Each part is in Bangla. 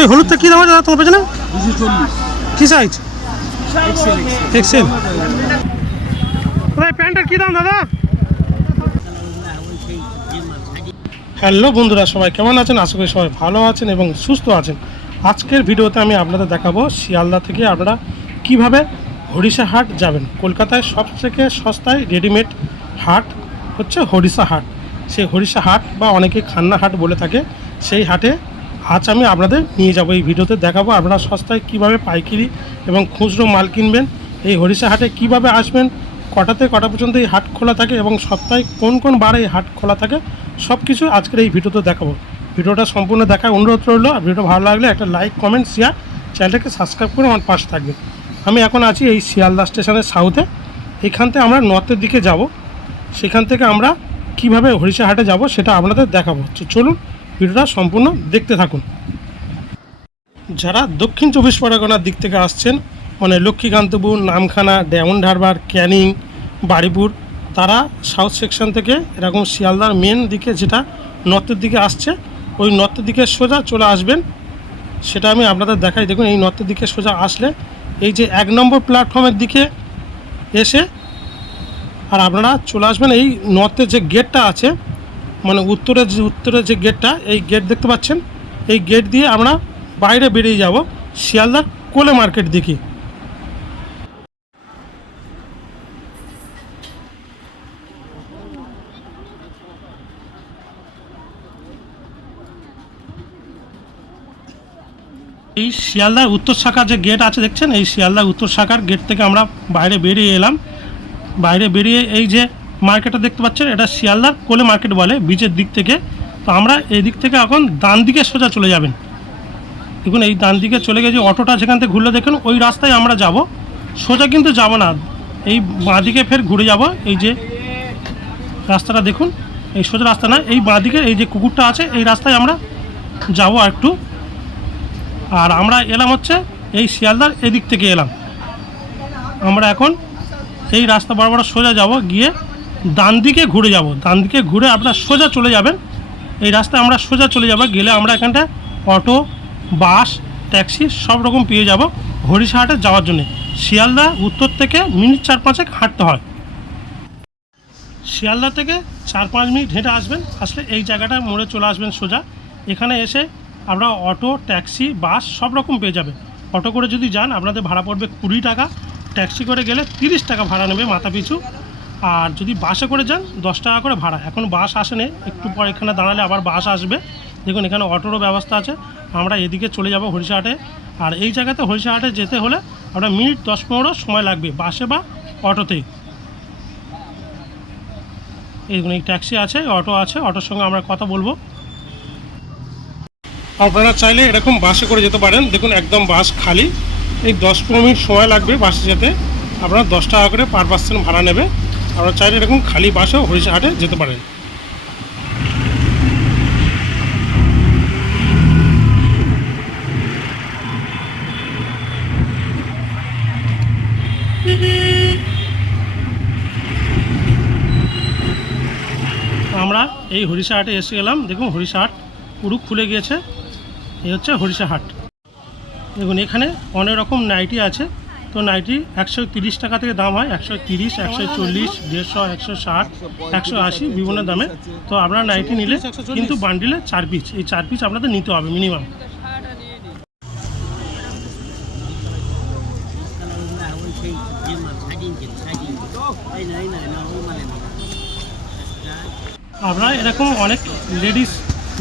এই হলুদটা কী দাম আছে দাদা তোমার পেছনে? কী সাইজ এক্সেল দাদা এই প্যান্টের কী দাম দাদা? হ্যালো বন্ধুরা, সবাই কেমন আছেন? আশা করি সবাই ভালো আছেন এবং সুস্থ আছেন। আজকের ভিডিওতে আমি আপনাদের দেখাবো শিয়ালদা থেকে আপনারা কীভাবে হরিষা হাট যাবেন। কলকাতায় সবথেকে সস্তায় রেডিমেড হাট হচ্ছে হরিষা হাট। সেই হরিষা হাট বা অনেকে খান্না হাট বলে থাকে, সেই হাটে আজ আমি আপনাদের নিয়ে যাব। এই ভিডিওতে দেখাবো আপনারা সস্তায় কীভাবে পাইকারি এবং খুচরো মাল কিনবেন, এই হরিষা হাটে কীভাবে আসবেন, কটাতে কটা পর্যন্ত এই হাট খোলা থাকে এবং সপ্তাহে কোন কোন বারে এই হাট খোলা থাকে সব কিছু আজকের এই ভিডিওতে দেখাবো। ভিডিওটা সম্পূর্ণ দেখার অনুরোধ রইল, আর ভিডিও ভালো লাগলে একটা লাইক, কমেন্ট, শেয়ার, চ্যানেলটাকে সাবস্ক্রাইব করে আমার পাশে থাকবে আমি এখন আছি এই শিয়ালদা স্টেশনের সাউথে এখান থেকে আমরা নর্থের দিকে যাব। সেখান থেকে আমরা কীভাবে হরিষা হাটে যাব সেটা আপনাদের দেখাবো। চলুন, ভিডিওটা সম্পূর্ণ দেখতে থাকুন। যারা দক্ষিণ চব্বিশ পরগনার দিক থেকে আসছেন মানে লক্ষ্মীকান্তপুর, নামখানা ডায়মন্ড হারবার ক্যানিং, বাড়িপুর, তারা সাউথ সেকশন থেকে এরকম শিয়ালদার মেন দিকে যেটা নর্থের দিকে আসছে, ওই নর্থের দিকে সোজা চলে আসবেন। সেটা আমি আপনাদের দেখাই। দেখুন, এই নর্থের দিকে সোজা আসলে এই যে এক নম্বর প্ল্যাটফর্মের দিকে এসে আর আপনারা চলে আসবেন এই নর্থের যে গেটটা আছে মানে উত্তরের যে উত্তরের যে গেটটা এই গেট দেখতে পাচ্ছেন? এই গেট দিয়ে আমরা বাইরে বেরিয়ে যাব শিয়ালদার কোলে মার্কেট দিকে। এই শিয়ালদার উত্তর শাখার যে গেট আছে, দেখছেন? এই শিয়ালদার উত্তর শাখার গেট থেকে আমরা বাইরে বেরিয়ে এলাম। বাইরে বেরিয়ে এই যে মার্কেটটা দেখতে পাচ্ছেন, এটা শিয়ালদার কোলে মার্কেট বলে বিচের দিক থেকে। তো আমরা এই দিক থেকে এখন ডান দিকে সোজা চলে যাবেন। দেখুন, এই ডান দিকে চলে গেছে অটোটা যেখান থেকে ঘুরলে দেখুন, ওই রাস্তায় আমরা যাব। সোজা কিন্তু যাব না। এই বাঁদিকে ফের ঘুরে যাব। এই যে রাস্তাটা দেখুন, এই সোজা রাস্তা না, এই বাঁদিকে এই যে কুকুরটা আছে, এই রাস্তায় আমরা যাব একটু আর আমরা এলাম হচ্ছে এই শিয়ালদার এদিক থেকে এলাম। আমরা এখন এই রাস্তা বরাবর সোজা যাব, গিয়ে ডান দিকে ঘুরে যাব। ডান দিকে ঘুরে আপনারা সোজা চলে যাবেন। এই রাস্তায় আমরা সোজা চলে যাব, গেলে আমরা এখানটা অটো, বাস, ট্যাক্সি সব রকম পেয়ে যাব হরিশাহাটে যাওয়ার জন্য। শিয়ালদা উত্তর থেকে মিনিট চার পাঁচেক হাঁটতে হয়। শিয়ালদা থেকে চার পাঁচ মিনিট হেঁটে আসবেন, আসলে এই জায়গাটা মোড়ে চলে আসবেন সোজা। এখানে এসে আমরা অটো, ট্যাক্সি, বাস সব রকম পেয়ে যাবেন। অটো করে যদি যান, আপনাদের ভাড়া পড়বে কুড়ি টাকা। ট্যাক্সি করে গেলে তিরিশ টাকা ভাড়া নেবে মাথা পিছু। আর যদি বাসে করে যান, দশ টাকা করে ভাড়া। এখন বাস আসে আসেনি, একটু পর এখানে দাঁড়ালে আবার বাস আসবে। দেখুন, এখানে অটোরও ব্যবস্থা আছে। আমরা এদিকে চলে যাব হরিশাহাটে আর এই জায়গাতে হরিশাহাটে যেতে হলে আপনার মিনিট দশ পনেরো সময় লাগবে, বাসে বা অটোতেই। এই দেখুন, এই ট্যাক্সি আছে, অটো আছে, অটোর সঙ্গে আমরা কথা বলব। আপনারা চাইলে এরকম বাসে করে যেতে পারেন। দেখুন, একদম বাস খালি। এই দশ পনেরো মিনিট সময় লাগবে বাসে যেতে আপনারা দশ টাকা করে পার পার্সেন্ট ভাড়া নেবে। আপনারা চাইলে এরকম খালি বাসেও হরিশাহাটে যেতে পারেন। আমরা এই হরিষা হাটে এসে গেলাম। দেখুন হরিষা হাট খুলে গিয়েছে। এই হচ্ছে হরিষা হাট। দেখুন, এখানে অনেক রকম নাইটি আছে। তো নাইটি একশো তিরিশ টাকা থেকে দাম হয়, একশো তিরিশ, একশো চল্লিশ, দেড়শো, একশো ষাট, একশো আশি, বিভিন্ন দামে। তো আপনারা নাইটি নিলে কিন্তু বান্ডিলে চার পিস, এই চার পিস আপনাদের নিতে হবে মিনিমাম। আপনারা এরকম অনেক লেডিস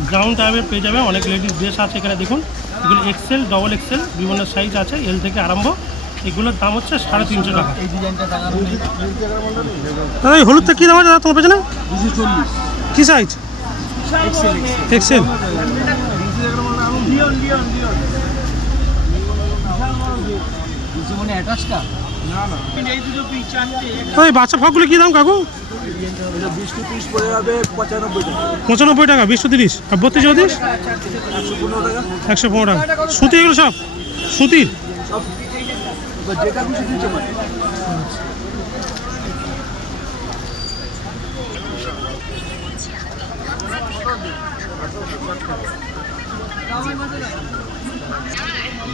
গ্রাউন্ড টাইপের পেয়ে যাবে। অনেক লেডিস ড্রেস আছে এখানে দেখুন। এগুলো এক্সেল ডবল এক্সেল বিভিন্ন সাইজ আছে এল থেকে আরম্ভ। এগুলোর দাম হচ্ছে সাড়ে তিনশো টাকা। এই ডিজাইনটা দাদা এই হলুদটা কী দাম আছে? দাদা তোমার পেছনে? কী সাইজ এক্সেল মানে অ্যাটাচটা ওই বাচ্চা ফকগুলো কী দাম, কাকু? পঁচানব্বই টাকা পঁচানব্বই টাকা বিশ তিরিশ। আর বত্রিশ চৌত্রিশ একশো পনেরো টাকা। সুতি এগুলো সব? সুতির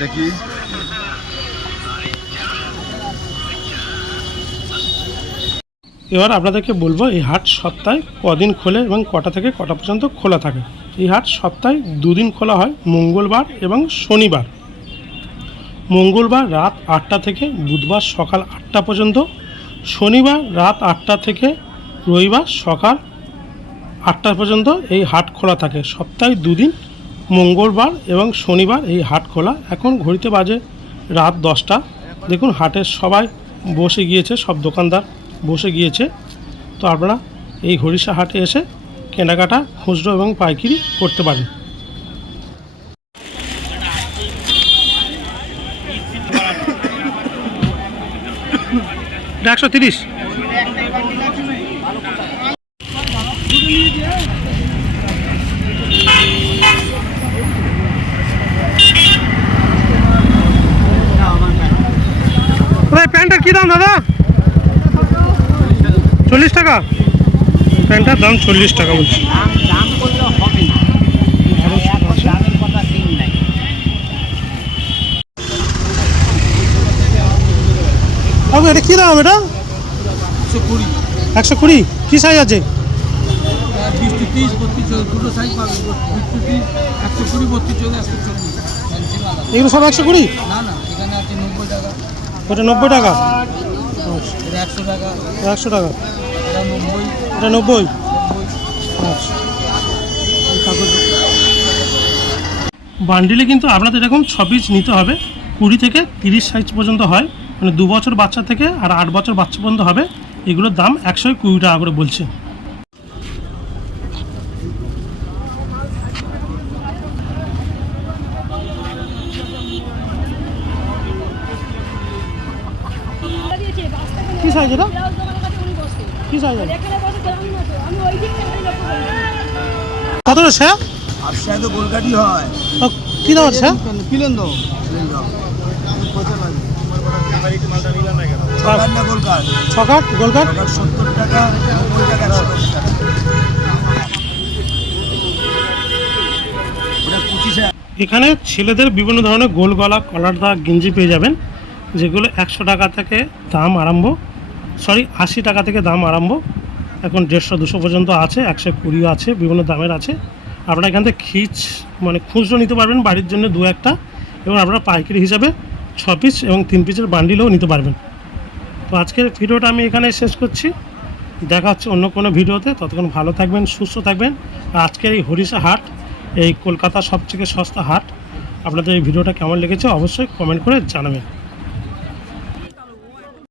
দেখি এবার আপনাদেরকে বলব, এই হাট সপ্তাহে কদিন খোলে এবং কটা থেকে কটা পর্যন্ত খোলা থাকে? এই হাট সপ্তাহে দুদিন খোলা হয়, মঙ্গলবার এবং শনিবার। মঙ্গলবার রাত আটটা থেকে বুধবার সকাল আটটা পর্যন্ত, শনিবার রাত আটটা থেকে রবিবার সকাল আটটা পর্যন্ত এই হাট খোলা থাকে। সপ্তাহে দুদিন, মঙ্গলবার এবং শনিবার এই হাট খোলা। এখন ঘড়িতে বাজে রাত দশটা। দেখুন হাটের সবাই বসে গিয়েছে, সব দোকানদার। বসে গিয়েছে। তো আপনারা এই হরিষা হাটে এসে কেনাকাটা, খুচরো এবং পাইকিরি করতে পারেন। একশো তিরিশ ভাই প্যান্টটার কী দাম দাদা চল্লিশ টাকা? প্যান্টটার দাম চল্লিশ টাকা বলছি। দাম দাম হবে না এখন দামের কথা দিন নাই বাবু এটা কী দাম এটা একশো কুড়ি একশো কুড়ি কী সাইজ আছে এগুলো সব একশো কুড়ি? না না এখানে আছে নব্বই টাকা। ওটা নব্বই টাকা। একশো টাকা। একশো টাকা। এটা নব্বই বান্ডিলে কিন্তু আপনাদের এরকম ছ পিস নিতে হবে। কুড়ি থেকে তিরিশ সাইজ পর্যন্ত হয়। মানে দু বছর বাচ্চা থেকে আর আট বছর বাচ্চা পর্যন্ত হবে। এগুলোর দাম একশো কুড়ি টাকা করে বলছে। কি সাইজ এটা? কি সাইজ কত সে আর তো গোলকাটি হয়। কি দাম আছে? কিলেন তো ছকার না গোলকার ছকাট গোলকাট সত্তর টাকা নব্বই টাকা একশো দশ টাকা। এখানে ছেলেদের বিভিন্ন ধরনের গোল গলা কলার দা গেঞ্জি পেয়ে যাবেন যেগুলো একশো টাকা থেকে দাম আরম্ভ সরি আশি টাকা থেকে দাম আরম্ভ। এখন দেড়শো, দুশো পর্যন্ত আছে, একশো কুড়িও আছে, বিভিন্ন দামের আছে। আপনারা এখান থেকে খিচ মানে খুচরো নিতে পারবেন বাড়ির জন্য দু একটা, এবং আপনারা পাইকারি হিসাবে ছ পিস এবং তিন পিসের বান্ডিলও নিতে পারবেন। তো আজকের ভিডিওটা আমি এখানে শেষ করছি। দেখা হচ্ছে অন্য কোনো ভিডিওতে। ততক্ষণ ভালো থাকবেন, সুস্থ থাকবেন। আজকের এই হরিষা হাট, এই কলকাতার সবথেকে সস্তা হাট, আপনাদের এই ভিডিওটা কেমন লেগেছে অবশ্যই কমেন্ট করে জানাবেন।